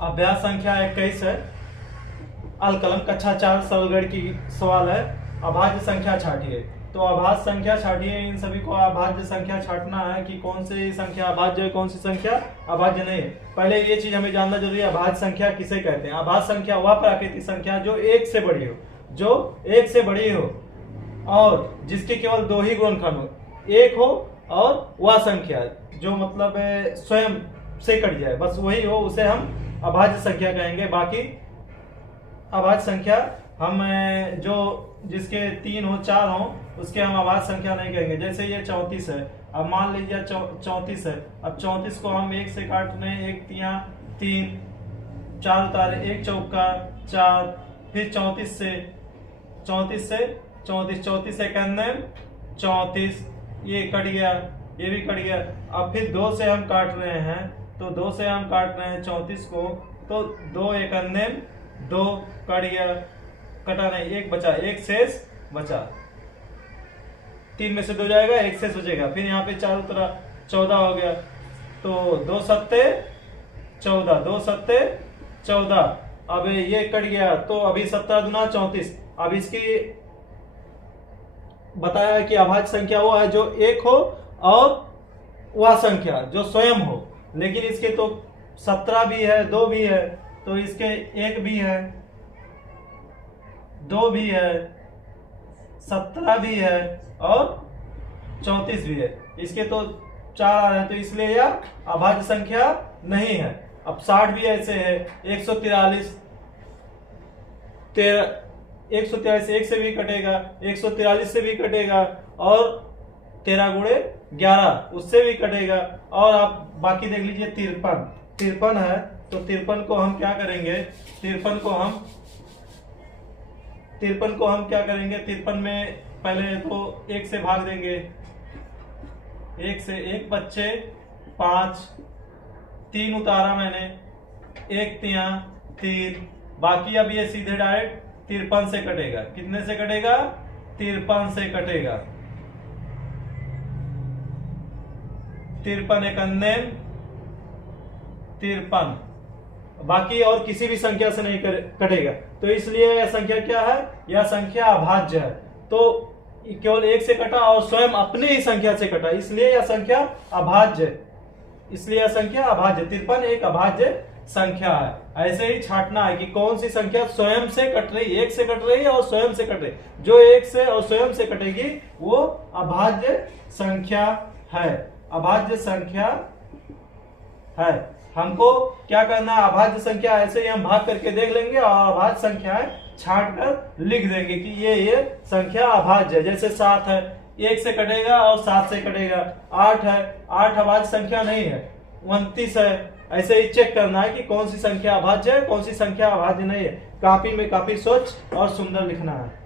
अभ्यास संख्या 21 है। अलकलम कक्षा 4 सरल गणित की सवाल है। अभाज्य संख्या छाटिए। तो अभाज्य संख्या छाटिए, इन सभी को अभाज्य संख्या छाटना है कि कौन सी संख्या अभाज्य है, कौन सी संख्या अभाज्य नहीं है। पहले ये चीज हमें जानना जरूरी है, अभाज्य संख्या किसे कहते हैं। अभाज्य संख्या वह प्राकृतिक संख्या जो एक से बड़ी हो, जो एक से बड़ी हो और जिसके केवल दो ही गुणनखंड हो, एक हो और वह संख्या जो मतलब स्वयं से कट जाए, बस वही हो, उसे हम अभाज्य संख्या कहेंगे। बाकी अभाज्य संख्या हम जो जिसके 3 हो 4 हो उसके हम अभाज्य संख्या नहीं कहेंगे। जैसे ये 34 है, अब मान लीजिए 34 है, अब 34 को हम 1 से काटने, 1 तिया 3, 4 उतारे, 1 चौका 4, फिर 34 से 34 एक 34, ये कट गया, ये भी कट गया। अब फिर 2 से हम काट रहे हैं, तो 2 से हम काट रहे हैं 34 को, तो 2 एक 2 कट गया, कटा नहीं, 1 बचा, 1 शेष बचा, 3 में से 2 जाएगा, 1 शेष बचेगा। फिर यहाँ पे चारों तरफ 14 हो गया, तो 2 सत्ते 14, 2 सत्ते 14। अब ये कट गया, तो अभी 17 दुना 34। अब इसकी बताया है कि अभाज्य संख्या वो है जो एक हो और वह संख्या जो स्वयं हो, लेकिन इसके तो 17 भी है, 2 भी है, तो इसके 1 भी है, 2 भी है, 17 भी है और 34 भी है। इसके तो 4 आ रहे हैं, तो इसलिए यह अभाज्य संख्या नहीं है। अब 60 भी ऐसे है, 143 1 से भी कटेगा, 143 से भी कटेगा और 13 गुणे 11 उससे भी कटेगा। और आप बाकी देख लीजिए, 53 है, तो 53 को हम क्या करेंगे, 53 को हम क्या करेंगे, 53 में पहले तो 1 से भाग देंगे, 1 से 1 बच्चे 5, 3 उतारा मैंने, 1 तिया 3, बाकी अब ये सीधे डायरेक्ट 53 से कटेगा। कितने से कटेगा, 53 से कटेगा। 53 एक 53, बाकी और किसी भी संख्या से नहीं कटेगा। तो इसलिए यह संख्या क्या है, यह संख्या अभाज्य है। तो केवल 1 से कटा और स्वयं अपने ही संख्या से कटा, इसलिए यह संख्या अभाज्य है। इसलिए यह संख्या अभाज्य, 53 एक अभाज्य संख्या है। ऐसे ही छाटना है कि कौन सी संख्या स्वयं से कट रही, 1 से कट रही है और स्वयं से कट रही। जो 1 से और स्वयं से कटेगी वो अभाज्य संख्या है, अभाज्य संख्या है। हमको क्या करना है, अभाज्य संख्या ऐसे ही हम भाग करके देख लेंगे और अभाज्य संख्याएं छाट कर लिख देंगे कि ये संख्या अभाज्य है। जैसे 7 है, 1 से कटेगा और 7 से कटेगा। 8 है, 8 अभाज्य संख्या नहीं है। 29 है, ऐसे ही चेक करना है कि कौन सी संख्या अभाज्य है, कौन सी संख्या अभाज्य नहीं है। कॉपी में काफी स्वच्छ और सुंदर लिखना है।